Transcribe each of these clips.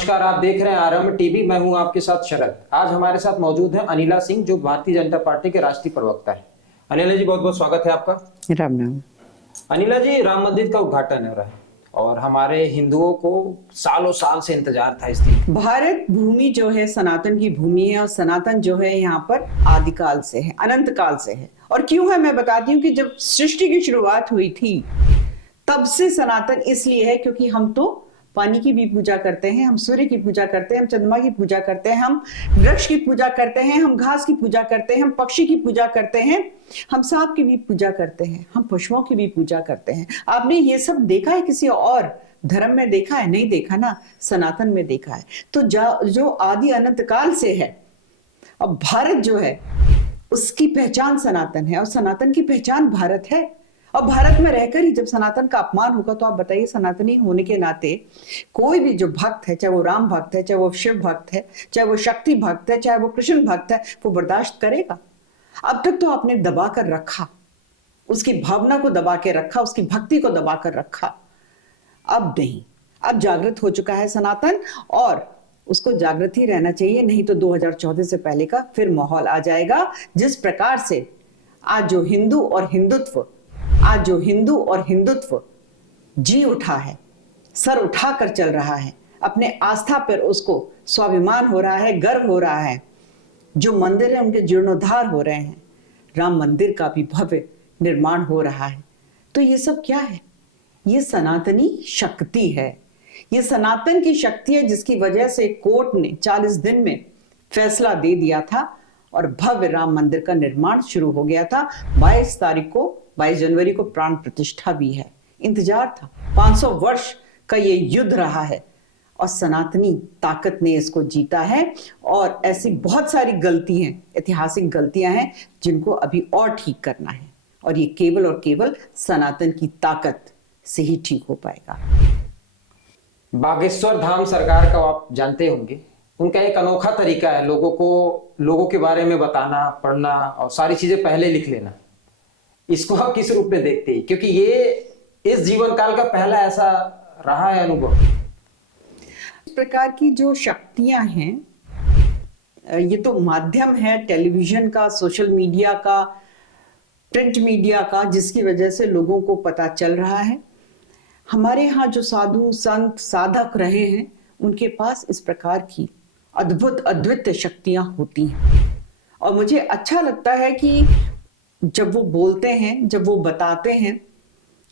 नमस्कार, आप देख रहे हैं आरंभ टीवी। मैं हूं आपके साथ शरद। आज हमारे साथ मौजूद हैं अनिला सिंह, जो भारतीय जनता पार्टी के राष्ट्रीय प्रवक्ता है। अनिला जी, बहुत बहुत स्वागत है आपका। राम राम। अनिला जी, राम मंदिर का उद्घाटन हो रहा है और हमारे हिंदुओं को सालों साल से इंतजार था इस दिन। भारत भूमि जो है सनातन की भूमि है और सनातन जो है यहाँ पर आदिकाल से है, अनंत काल से है। और क्यों है मैं बताती हूँ कि जब सृष्टि की शुरुआत हुई थी तब से सनातन इसलिए है क्योंकि हम तो पानी की भी पूजा करते हैं, हम सूर्य की पूजा करते हैं, हम चंद्रमा की पूजा करते हैं, हम वृक्ष की पूजा करते हैं, हम घास की पूजा करते हैं, हम पक्षी की पूजा करते हैं, हम सांप की भी पूजा करते हैं, हम पशुओं की भी पूजा करते हैं। आपने ये सब देखा है किसी और धर्म में देखा है? नहीं देखा ना, सनातन में देखा है। तो जो आदि अनंत काल से है, अब भारत जो है उसकी पहचान सनातन है और सनातन की पहचान भारत है। और भारत में रहकर ही जब सनातन का अपमान होगा तो आप बताइए, सनातनी होने के नाते कोई भी जो भक्त है, चाहे वो राम भक्त है, चाहे वो शिव भक्त है, चाहे वो शक्ति भक्त है, चाहे वो कृष्ण भक्त है, वो बर्दाश्त करेगा? अब तक तो आपने दबा कर रखा, उसकी भावना को दबा के रखा, उसकी भक्ति को दबा कर रखा। अब नहीं, अब जागृत हो चुका है सनातन और उसको जागृत ही रहना चाहिए, नहीं तो 2014 से पहले का फिर माहौल आ जाएगा। जिस प्रकार से आज जो हिंदू और हिंदुत्व जी उठा है, सर उठाकर चल रहा है, अपने आस्था पर उसको स्वाभिमान हो रहा है, गर्व हो रहा है। जो मंदिर है उनके जीर्णोद्धार हो रहे हैं, राम मंदिर का भी भव्य निर्माण हो रहा है। तो ये सब क्या है? ये सनातनी शक्ति है, ये सनातन की शक्ति है जिसकी वजह से कोर्ट ने 40 दिन में फैसला दे दिया था और भव्य राम मंदिर का निर्माण शुरू हो गया था। 22 जनवरी को प्राण प्रतिष्ठा भी है। इंतजार था, 500 वर्ष का ये युद्ध रहा है और सनातनी ताकत ने इसको जीता है। और ऐसी बहुत सारी गलती हैं, ऐतिहासिक गलतियां हैं जिनको अभी और ठीक करना है और ये केवल और केवल सनातन की ताकत से ही ठीक हो पाएगा। बागेश्वर धाम सरकार का आप जानते होंगे, उनका एक अनोखा तरीका है लोगों के बारे में बताना, पढ़ना और सारी चीजें पहले लिख लेना। इसको आप किस रूप में देखते हैं? क्योंकि ये इस जीवन काल का पहला ऐसा रहा है अनुभव। इस प्रकार की जो शक्तियां हैं, ये तो माध्यम है टेलीविजन का, सोशल मीडिया का, प्रिंट मीडिया का, जिसकी वजह से लोगों को पता चल रहा है। हमारे यहाँ जो साधु संत साधक रहे हैं उनके पास इस प्रकार की अद्भुत अद्वितीय शक्तियां होती हैं और मुझे अच्छा लगता है कि जब वो बोलते हैं, जब वो बताते हैं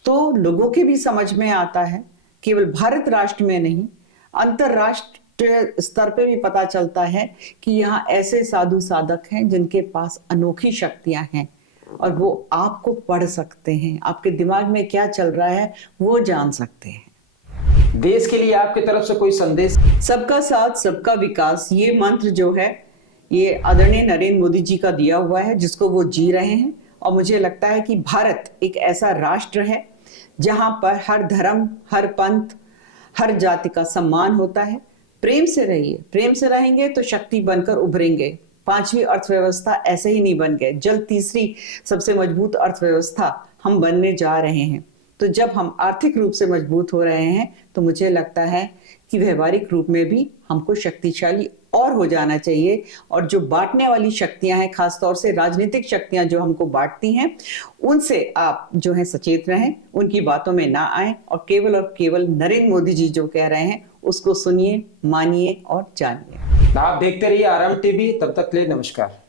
तो लोगों के भी समझ में आता है। केवल भारत राष्ट्र में नहीं, अंतरराष्ट्रीय स्तर पे भी पता चलता है कि यहाँ ऐसे साधु साधक हैं जिनके पास अनोखी शक्तियां हैं और वो आपको पढ़ सकते हैं, आपके दिमाग में क्या चल रहा है वो जान सकते हैं। देश के लिए आपकी तरफ से कोई संदेश? सबका साथ सबका विकास, ये मंत्र जो है ये आदरणीय नरेंद्र मोदी जी का दिया हुआ है, जिसको वो जी रहे हैं। और मुझे लगता है कि भारत एक ऐसा राष्ट्र है जहां पर हर धर्म, हर पंथ, हर जाति का सम्मान होता है। प्रेम से रहिए, प्रेम से रहेंगे तो शक्ति बनकर उभरेंगे। 5वीं अर्थव्यवस्था ऐसे ही नहीं बन गए, जल्द 3री सबसे मजबूत अर्थव्यवस्था हम बनने जा रहे हैं। तो जब हम आर्थिक रूप से मजबूत हो रहे हैं तो मुझे लगता है कि व्यवहारिक रूप में भी हमको शक्तिशाली और हो जाना चाहिए। और जो बांटने वाली शक्तियां हैं, खासतौर से राजनीतिक शक्तियां जो हमको बांटती हैं, उनसे आप जो है सचेत रहें, उनकी बातों में ना आए और केवल नरेंद्र मोदी जी जो कह रहे हैं उसको सुनिए, मानिए और जानिए। आप देखते रहिए आरंभ टीवी। तब तक के लिए नमस्कार।